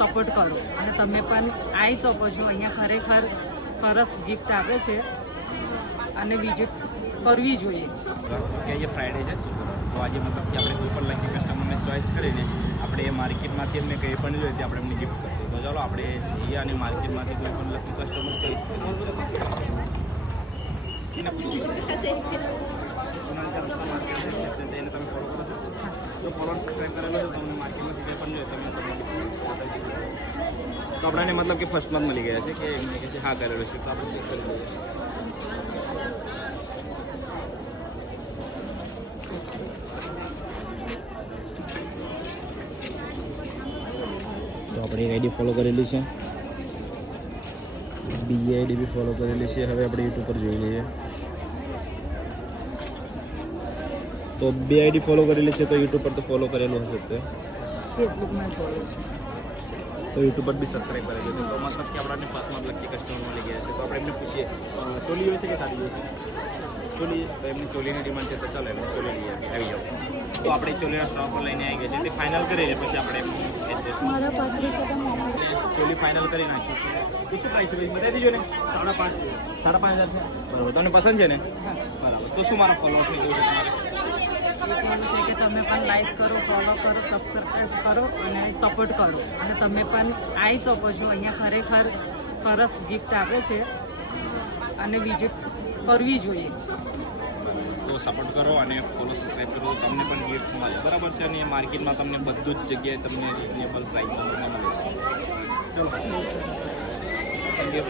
Support કરો અને તમે પણ આવી શકો છો. અહીંયા ખરેખર સરસ ગિફ્ટ આપે છે અને વિઝિટ કરવી જોઈએ. કે આજે ફ્રાઈડે છે શું તો આજે મતલબ કે આપણે કોઈ પણ લકી કસ્ટમરને ચોઈસ કરીને આપણે એ માર્કેટમાંથી એમને કંઈ પણ જોઈએ તે આપણે એમને ગિફ્ટ કરશું. તો ચાલો આપણે જઈએ અને માર્કેટમાંથી કોઈ પણ લકી કસ્ટમર ચોઈસ કરીએ. એને પૂછીએ એને તમે ફોલો કરો છો તો ફોલોઅર સબસ્ક્રાઈબ કરેલો છે તમને માર્કેટમાંથી જે પણ જોઈએ તમે તો આપણાને મતલબ કે ફર્સ્ટમાં જ મળી ગયા છે કે એમને કહે છે હા કરેલો છે તો આપણે ચેક કરી લઈએ. તો આપણે એક આઈડી ફોલો કરેલી છે, બીજી આઈડી બી ફોલો કરેલી છે. હવે આપણે યુટ્યુબ પર જોઈ લઈએ. તો બે આઈડી ફોલો કરેલી છે તો યુટ્યુબ પર તો ફોલો કરેલું હશે તે ફેસબુકમાં ફોલો છે તો યુટ્યુબ પર બી સબસ્ક્રાઈબ કરેલું છે. તો મતલબ કે આપણાને ફર્સ્ટમાં લકી કસ્ટમર મળી ગયા છે. તો આપણે એમને પૂછીએ ચોલી હોય છે કે સાડી હોય છે? ચોલી તો એમની ચોલીની ડિમાન્ડ છે તો ચાલો એમને ચોલી લઈ આવી જાઓ. તો આપણે ચોલીના સ્ટોક પર લઈને આવી ગયા છે તે ફાઇનલ કરીએ પછી આપણે એડજસ્ટ ચોલી ફાઇનલ કરી નાખ્યું છે. તો શું પ્રાઇસ છે ભાઈ બતાવી દીજો ને? 5,500 છે. બરાબર તમને પસંદ છે ને? બરાબર તો શું મારા ફોલોઅર્સને જોવું છે તમારે? છે કે તમે પણ લાઈક કરો, ફોલો કરો, સબસ્ક્રાઈબ કરો અને સપોર્ટ કરો અને તમે પણ આવી શકો છો. અહીંયા ખરેખર સરસ ગિફ્ટ આપે છે અને વિઝિટ કરવી જોઈએ. તો સપોર્ટ કરો અને ફોલો સબસ્ક્રાઈબ કરો તમને પણ ગિફ્ટ મળે બરાબર છે. અને માર્કેટમાં તમને બધું જ જગ્યાએ તમને રિઝનેબલ પ્રાઇસમાં તમને મળે. ચલો થેન્ક યુ.